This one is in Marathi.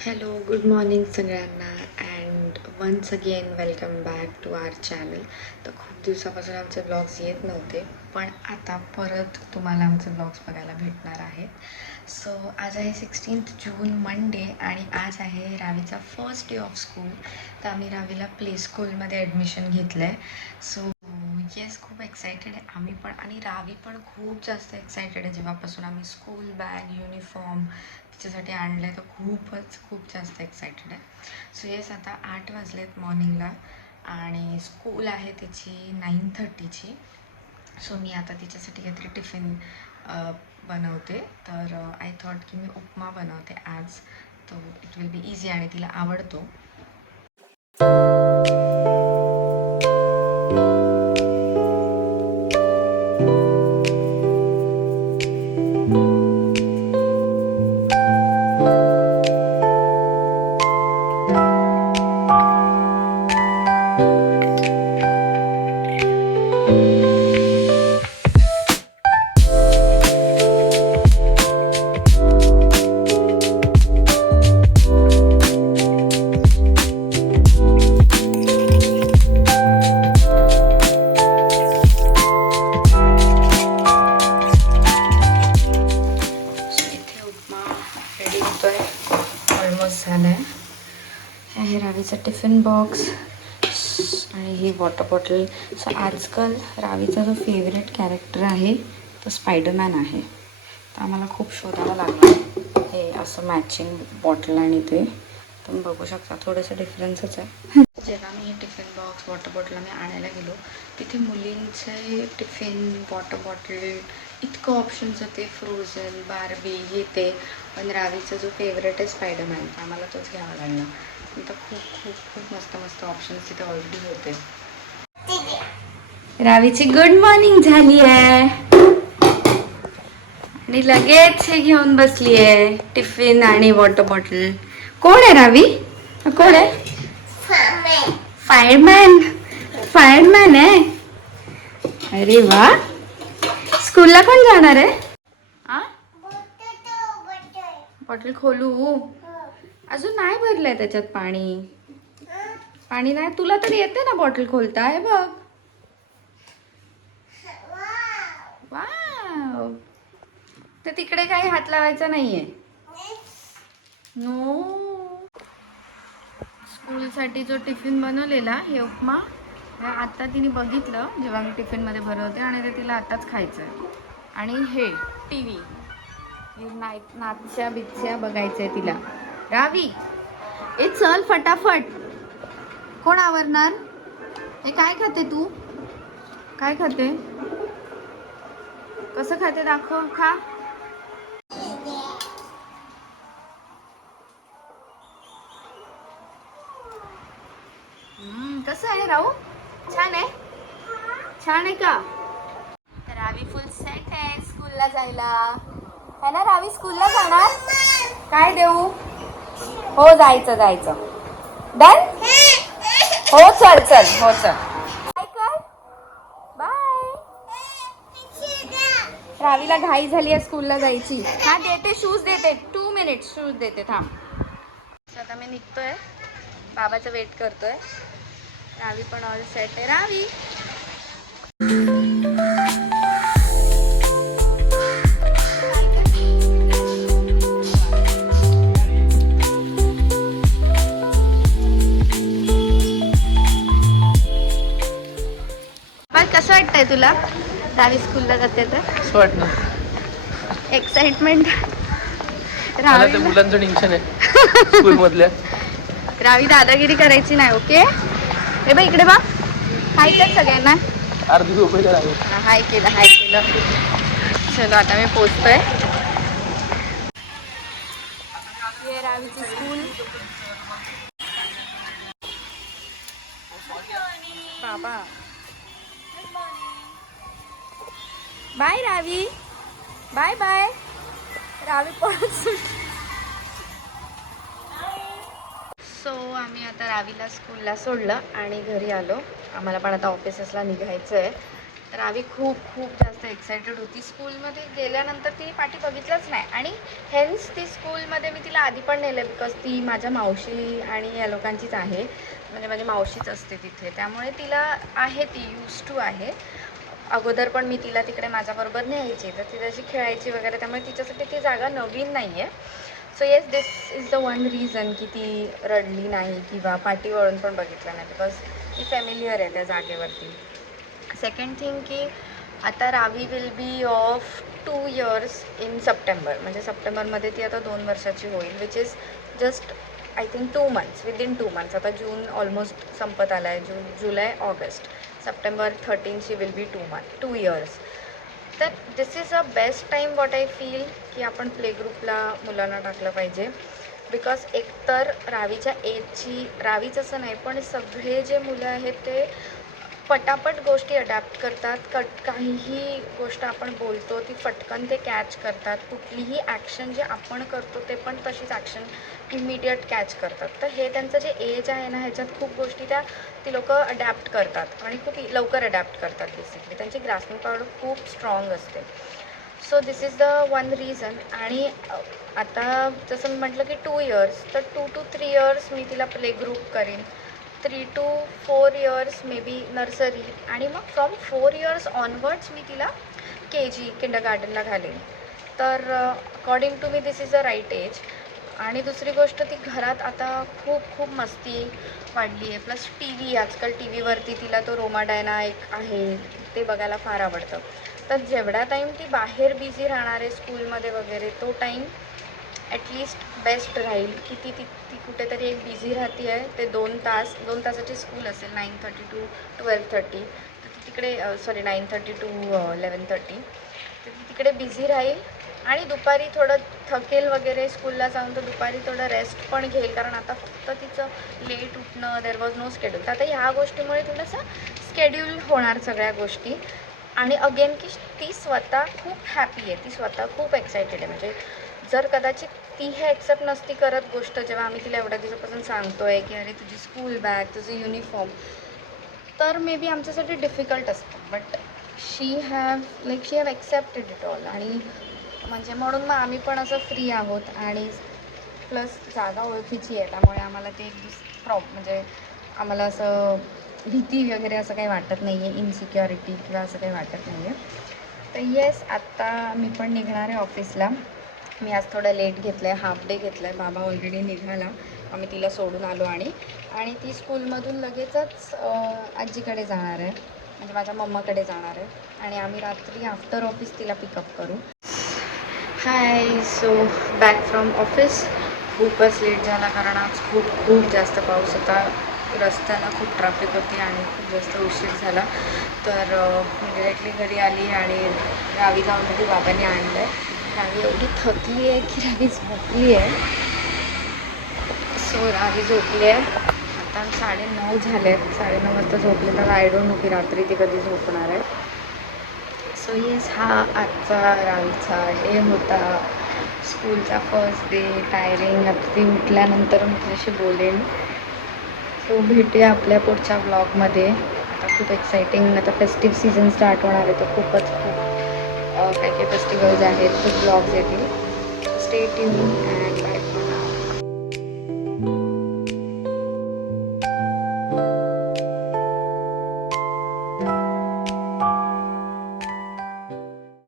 हॅलो, गुड मॉर्निंग सगळ्यांना and once again welcome back to our channel. तर खूप दिवसापासून आमचे ब्लॉग्स येत नव्हते, पण आता परत तुम्हाला आमचे ब्लॉग्स बघायला भेटणार आहेत. सो आज आहे 16 जून मंडे आणि आज आहे रावीचा फर्स्ट डे ऑफ स्कूल. तर आम्ही रावीला प्ले स्कूलमध्ये ॲडमिशन घेतलं आहे. सो येस, खूप एक्सायटेड आहे आम्ही पण आणि रावी पण खूप जास्त एक्सायटेड आहे. जेव्हापासून आम्ही स्कूल बॅग, युनिफॉर्म तिच्यासाठी आणलं आहे तर खूप जास्त एक्सायटेड आहे. सो येस, आता 8 वाजलेत मॉर्निंगला आणि स्कूल आहे तिची 9:30ची. सो मी आता तिच्यासाठी काहीतरी टिफिन बनवते. तर आय थॉट की मी उपमा बनवते आज. तो इट विल बी इझी आणि तिला आवडतो. ऑलमोस्ट झालं आहे. हे आहे रावीचा टिफिन बॉक्स आणि ही वॉटर बॉटल. सो आजकाल रावीचा जो फेवरेट कॅरेक्टर आहे तो स्पायडरमॅन आहे. तर आम्हाला खूप शोधावं लागलं हे असं मॅचिंग बॉटल आणि ते तुम्ही बघू शकता थोडंसं डिफरन्सच आहे. जेव्हा मी टिफिन बॉक्स वॉटर बॉटल मी आणायला गेलो तिथे मुलींचे टिफिन वॉटर बॉटल इतकं ऑप्शन्स होते, फ्रोझन, बार्बी हे ते. पण रावीचा जो फेवरेट आहे स्पायडरमॅन, आम्हाला तोच घ्यावा लागला. तर खूप मस्त ऑप्शन्स तिथे ऑलरेडी होते. रावीची गुड मॉर्निंग झाली आहे आणि लगेच हे घेऊन बसली आहे टिफिन आणि वॉटर बॉटल. कोण आहे रावी? कोण आहे? फायरमॅन आहे. अरे वा. स्कूलला कोण जाणार आहे? बॉटल खोलू? अजून नाही भरलंय त्याच्यात पाणी. पाणी नाही. तुला तरी येते ना बॉटल खोलता? आहे बघ. वाव. तर तिकडे काही हात लावायचा नाहीये. नो. स्कूलसाठी जो टिफिन बनवलेला हे उपमा आता तिने बघितलं जेव्हा मी टिफिनमध्ये भरवते आणि ते तिला आताच खायचं आहे. आणि हे टी व्ही नाचच्या बिच्छ्या बघायचंय तिला. रावी ए चल फटाफट. कोण आवरणार? हे काय खाते तू? काय खाते? कसं खाते दाखव. खा. कसं आहे राहू? छान आहे. छान आहे का? तर रावी फुल सेट आहे स्कूलला जायला. है ना रावी? स्कूलला जाणार? काय देऊ? हो जायचं. डन? हो चल. हो चल. काय कर? बाय. रावीला घाई झाली आहे स्कूलला जायची. हा देते शूज देते. 2 मिनिट्स शूज देते थांब. आता मी निघतोय. बाबाचं वेट करतोय. रावी पण ऑल सेट आहे. रावी कसं वाटतंय तुला? रावी स्कूलला जाते तर वाटतं एक्साइटमेंट. रावी मुलांचं टेन्शन आहे स्कूल मधल्या. रावी दादागिरी करायची नाही. ओके हे बघ इकडे बघ. हाय कर सगळ्यांना. अर्धी झोपे रावी. हाय केलं. चलो आता मी पोचतोय. ये रावीची स्कूल. बाबा बाय रावी. बाय रावी पळत सुट. सो आम्ही आता रावीला स्कूलला सोडलं आणि घरी आलो. आम्हाला पण आता ऑफिसेसला निघायचं आहे. रावी खूप खूप जास्त एक्सायटेड होती. स्कूलमध्ये गेल्यानंतर ती पाठी बघितलंच नाही आणि हेन्स ती स्कूलमध्ये मी तिला आधी पण नेलं बिकॉज ती माझ्या मावशी आणि या लोकांचीच आहे, म्हणजे माझी मावशीच असते तिथे, त्यामुळे तिला आहे, ती यूज टू आहे. अगोदर पण मी तिला तिकडे माझ्याबरोबर न्यायची, तर ती त्याची खेळायची वगैरे, त्यामुळे तिच्यासाठी ती जागा नवीन नाही आहे. So yes, this is the one reason की ती रडली नाही किंवा पाठी वळून पण बघितलं नाही, बिकॉज ती फॅमिलियर आहे त्या जागेवरती. सेकंड थिंग की आता Raavi will be of 2 years in September, म्हणजे सप्टेंबरमध्ये ती आता 2 वर्षाची होईल, which is just I think 2 months, within 2 months. आता जून ऑलमोस्ट संपत आला आहे, जुलै ऑगस्ट, September 13 she will be 2 years. तर this is a best time what I feel की आपण प्ले ग्रुपला मुलांना टाकलं पाहिजे, बिकॉज एकतर रावीच्या एजची, रावीच असं नाही पण सगळे जे मुलं आहेत ते पटापट गोष्टी अडॅप्ट करतात. काहीही गोष्ट आपण बोलतो ती फटकन ते कॅच करतात. कुठलीही ॲक्शन जे आपण करतो ते पण तशीच ॲक्शन इमिडिएट कॅच करतात. तर हे त्यांचं जे एज आहे ना, ह्याच्यात खूप गोष्टी ती लोकं अडॅप्ट करतात आणि खूप लवकर अडॅप्ट करतात. बेसिकली त्यांची ग्रास्पिंग पॉवर खूप स्ट्रॉंग असते. So this is the one reason. आणि आता जसं मी म्हटलं की 2 इयर्स, तर 2 to 3 इयर्स मी तिला प्ले ग्रुप करीन, 3 to 4 years may be nursery, आणि मग फ्रॉम 4 इयर्स ऑनवर्ड्स मी तिला KG किंडरगार्टनला घालेन. तर according to me this is a right age. आणि दुसरी गोष्ट, ती घरात आता खूप खूप मस्ती वाढली आहे. प्लस टी व्ही, आजकाल टी व्हीवरती तिला तो रोमा डायना एक आहे, ते बघायला फार आवडतं. तर जेवढा टाईम ती बाहेर बिझी राहणार आहे स्कूलमध्ये वगैरे, तो टाईम ॲटलिस्ट बेस्ट राहील की ती कुठेतरी एक बिझी राहते आहे. ते 2 तासाची स्कूल असेल, 9:30 to 12:30, तर ती तिकडे 9:30 to 11:30, तर ती तिकडे बिझी राहील. आणि दुपारी थोडं थकेल वगैरे स्कूलला जाऊन, तर दुपारी थोडं रेस्ट पण घेईल, कारण आता फक्त तिचं लेट उठणं, देर वॉज नो स्केड्यूल. तर आता ह्या गोष्टीमुळे थोडंसं स्केड्यूल होणार सगळ्या गोष्टी. आणि अगेन की ती स्वतः खूप हॅपी आहे, ती स्वतः खूप एक्सायटेड आहे. म्हणजे जर कदाचित ती हे ॲक्सेप्ट नसती करत गोष्ट, जेव्हा आम्ही तिला एवढ्या दिवसापासून सांगतो आहे की अरे तुझी स्कूल बॅग, तुझं युनिफॉर्म, तर मे बी आमच्यासाठी डिफिकल्ट असतं. But she have accepted it all. आणि म्हणजे म्हणून मग आम्ही पण असं फ्री आहोत. आणि प्लस जागा ओळखीची आहे, त्यामुळे आम्हाला ते म्हणजे आम्हाला असं भीती वगैरे असं काही वाटत नाही आहे, इनसिक्युरिटी किंवा असं काही वाटत नाही आहे. तर येस, आत्ता मी पण निघणार आहे ऑफिसला. मी आज थोडं लेट घेतलं आहे, हाफ डे घेतला आहे. बाबा ऑलरेडी निघाला, आम्ही तिला सोडून आलो. आणि ती स्कूलमधून लगेचच आजीकडे जाणार आहे, म्हणजे माझ्या मम्माकडे जाणार आहे. आणि आम्ही रात्री आफ्टर ऑफिस तिला पिकअप करू. हाय, सो बॅक फ्रॉम ऑफिस. खूपच लेट झाला, कारण आज खूप खूप जास्त पाऊस होता, रस्त्याला खूप ट्रॅफिक होती आणि खूप जास्त उशीर झाला. तर मी डिरेक्टली घरी आली आणि रावी जाऊन तरी बाबांनी आणलं आहे. रावी एवढी थकली आहे की रावी झोपली आहे. सो रावी झोपली आहे. आता 9:30 झाले आहेत, 9:30 वाजता झोपले, तर आय डोंट नो की रात्री ती कधी झोपणार आहे. सो येस, हा आजचा रावीचा डे होता, स्कूलचा फर्स्ट डे. टायरिंग. आता ती उठल्यानंतर मी तुझ्याशी बोलेन. सो भेटूया आपल्या पुढच्या ब्लॉगमध्ये. आता खूप एक्सायटिंग, आता फेस्टिव्ह सीझन स्टार्ट होणार आहे, तर खूप काही फेस्टिवल्स आहेत, खूप ब्लॉग्स येतील. Stay tune.